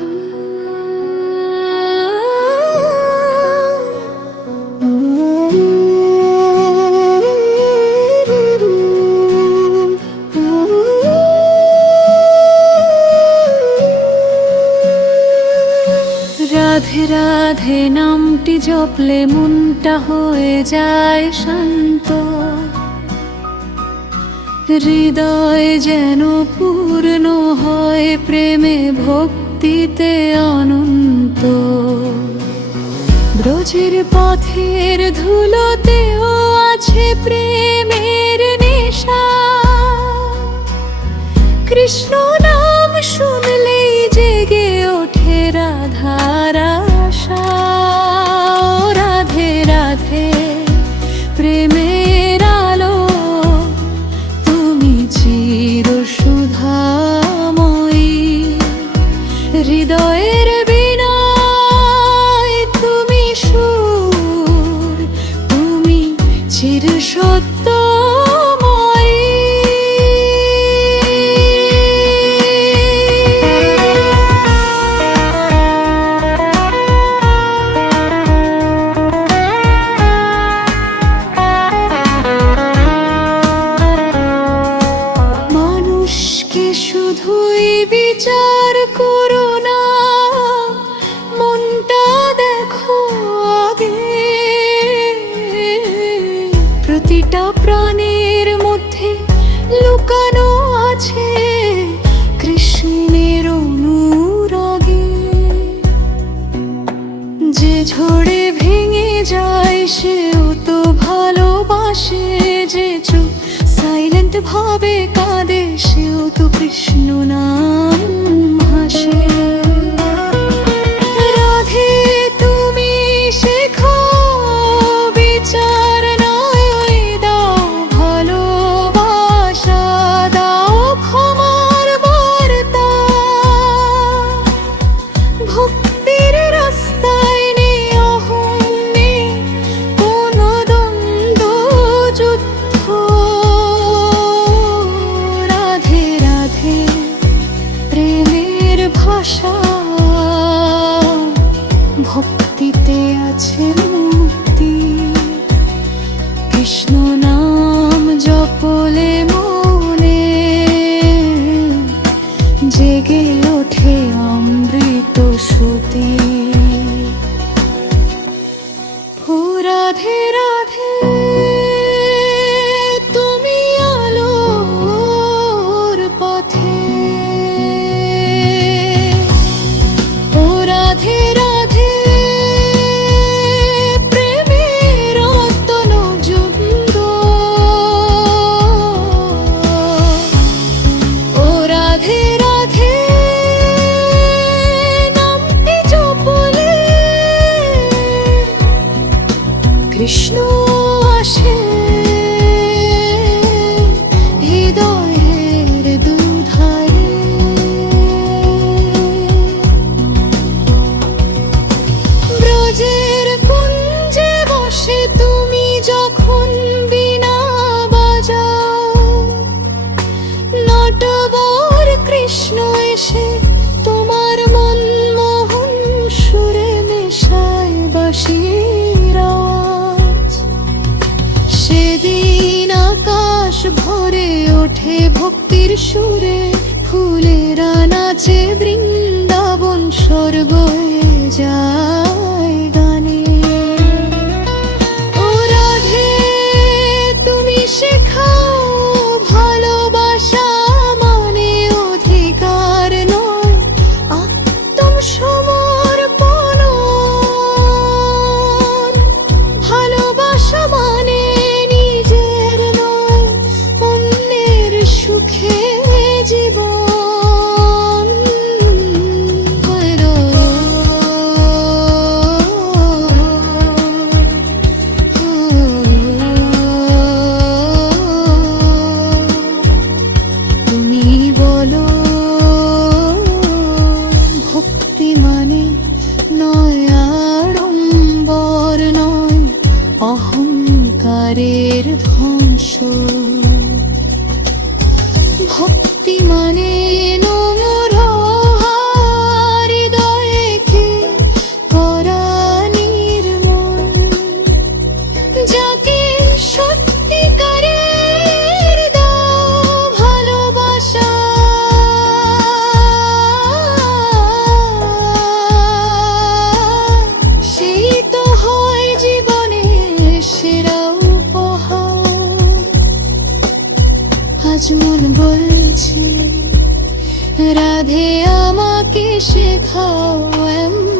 রাধে রাধে নামটি জপলে মনটা হয়ে যায় শান্ত। হৃদয় যেন পূর্ণ হয় প্রেমে ভক্তিতে অনন্ত। ব্রজের পথের ধুলোতেও আছে প্রেমের নেশা। কৃষ্ণ নাম শুনলেই জেগে ওঠে রাধার প্রতিটা প্রাণের মধ্যে লুকানো আছে কৃষ্ণের অনুরাগে। যে ঝড়ে ভেঙে যায়, সেও তো ভালোবাসে যে চুপ সাইলেন্ট ভাবে কাঁদে, সেও তো কৃষ্ণ নাম। ভক্তিতে আছে মুক্তি কৃষ্ণ নাম জপলে মনে জেগে ওঠে অমৃত সুতি। ও এসে তোমার মন মোহন সুরে মেশায় আওয়াজ। সেদিন আকাশ ভরে ওঠে ভক্তির সুরে, ফুলেরা নাচে বৃন্দাবন স্বর্গ যায় মানে নয় আড়ম্বর নয় অহংকারের ধ্বংস। শেখাও এমন